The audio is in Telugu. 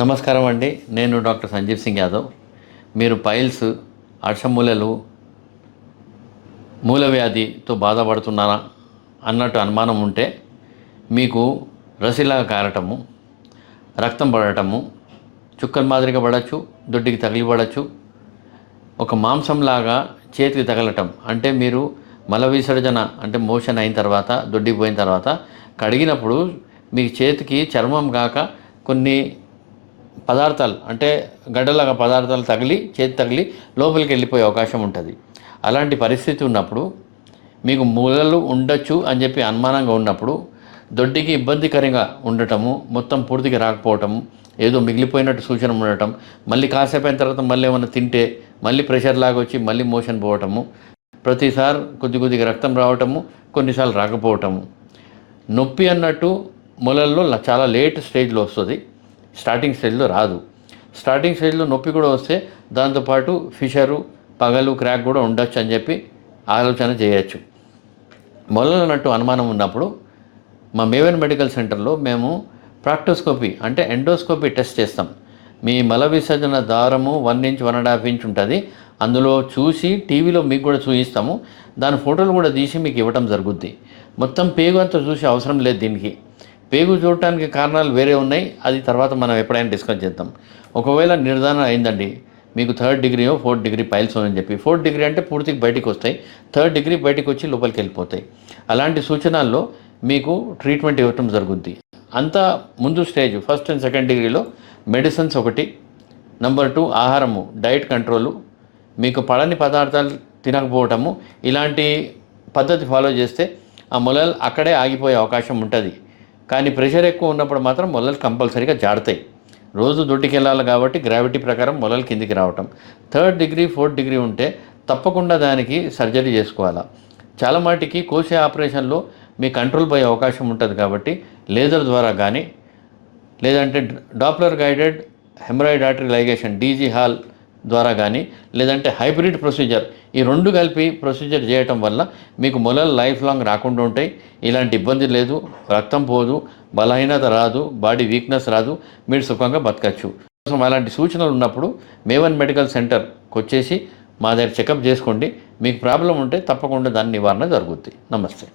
నమస్కారం అండి. నేను డాక్టర్ సంజీవ్ సింగ్ యాదవ్. మీరు పైల్స్ అర్షమూలలు మూలవ్యాధితో బాధపడుతున్నారా అన్నట్టు అనుమానం ఉంటే మీకు రసిలా కారటము రక్తం పడటము చుక్కల మాదిరిగా పడవచ్చు దొడ్డికి తగిలిపడవచ్చు ఒక మాంసంలాగా చేతికి తగలటం. అంటే మీరు మల విసర్జన అంటే మోషన్ అయిన తర్వాత దొడ్డికి పోయిన తర్వాత కడిగినప్పుడు మీ చేతికి చర్మం కాక కొన్ని పదార్థాలు అంటే గడ్డలాగా పదార్థాలు తగిలి చేతి తగిలి లోపలికి వెళ్ళిపోయే అవకాశం ఉంటుంది. అలాంటి పరిస్థితి ఉన్నప్పుడు మీకు మూలలు ఉండొచ్చు అని చెప్పి అనుమానంగా ఉన్నప్పుడు దొడ్డికి ఇబ్బందికరంగా ఉండటము మొత్తం పూర్తిగా రాకపోవటము ఏదో మిగిలిపోయినట్టు సూచన ఉండటం మళ్ళీ కాసేపు అయిన తర్వాత మళ్ళీ ఏమైనా తింటే మళ్ళీ ప్రెషర్ లాగా వచ్చి మళ్ళీ మోషన్ పోవటము ప్రతిసారి కొద్ది కొద్దిగా రక్తం రావటము కొన్నిసార్లు రాకపోవటము. నొప్పి అన్నట్టు మొలల్లో చాలా లేట్ స్టేజ్లో వస్తుంది. స్టార్టింగ్ స్టేజ్లో రాదు. స్టార్టింగ్ స్టేజ్లో నొప్పి కూడా వస్తే దాంతోపాటు ఫిషరు పగలు క్రాక్ కూడా ఉండొచ్చు అని చెప్పి ఆలోచన చేయొచ్చు. మొదలైనట్టు అనుమానం ఉన్నప్పుడు మా మేవన్ మెడికల్ సెంటర్లో మేము ప్రాక్టోస్కోపీ అంటే ఎండోస్కోపీ టెస్ట్ చేస్తాం. మీ మల విసర్జన దారము one inch one and half inch ఉంటుంది. అందులో చూసి టీవీలో మీకు కూడా చూపిస్తాము. దాని ఫోటోలు కూడా తీసి మీకు ఇవ్వటం జరుగుద్ది. మొత్తం పేగు అంతా చూసే అవసరం లేదు దీనికి. పేగు చూడటానికి కారణాలు వేరే ఉన్నాయి. అది తర్వాత మనం ఎప్పుడైనా డిస్కస్ చేద్దాం. ఒకవేళ నిర్ధారణ అయిందండి మీకు థర్డ్ డిగ్రీయో ఫోర్త్ డిగ్రీ పైల్స్ అని చెప్పి. ఫోర్త్ డిగ్రీ అంటే పూర్తికి బయటికి వస్తాయి. థర్డ్ డిగ్రీ బయటకు వచ్చి లోపలికి వెళ్ళిపోతాయి. అలాంటి సూచనల్లో మీకు ట్రీట్మెంట్ ఇవ్వటం జరుగుద్ది. అంత ముందు స్టేజ్ ఫస్ట్ అండ్ సెకండ్ డిగ్రీలో మెడిసిన్స్ ఒకటి. నెంబర్ టూ ఆహారము డైట్ కంట్రోలు. మీకు పడని పదార్థాలు తినకపోవటము. ఇలాంటి పద్ధతి ఫాలో చేస్తే ఆ మొలలు అక్కడే ఆగిపోయే అవకాశం ఉంటుంది. కానీ ప్రెషర్ ఎక్కువ ఉన్నప్పుడు మాత్రం మొలలు కంపల్సరీగా జారుతాయి. రోజు దొడ్డికి వెళ్ళాలి కాబట్టి గ్రావిటీ ప్రకారం మొలలు కిందికి రావటం. థర్డ్ డిగ్రీ ఫోర్త్ డిగ్రీ ఉంటే తప్పకుండా దానికి సర్జరీ చేసుకోవాలా. చాలా మటుకి కోసే ఆపరేషన్లో మీ కంట్రోల్ పోయే అవకాశం ఉంటుంది కాబట్టి లేజర్ ద్వారా కానీ లేదంటే Doppler guided haemorrhoid artery ligation DG HAL ద్వారా కానీ లేదంటే హైబ్రిడ్ ప్రొసీజర్ ఈ రెండు కలిపి ప్రొసీజర్ చేయటం వల్ల మీకు మొలలు లైఫ్ లాంగ్ రాకుండా ఉంటాయి. ఇలాంటి ఇబ్బంది లేదు. రక్తం పోదు బలహీనత రాదు బాడీ వీక్నెస్ రాదు మీరు సుఖంగా బతకచ్చు. కోసం అలాంటి సూచనలు ఉన్నప్పుడు మేవన్ మెడికల్ సెంటర్కి వచ్చేసి మా దగ్గర చెకప్ చేసుకోండి. మీకు ప్రాబ్లం ఉంటే తప్పకుండా దాని నివారణ జరుగుద్ది. నమస్తే.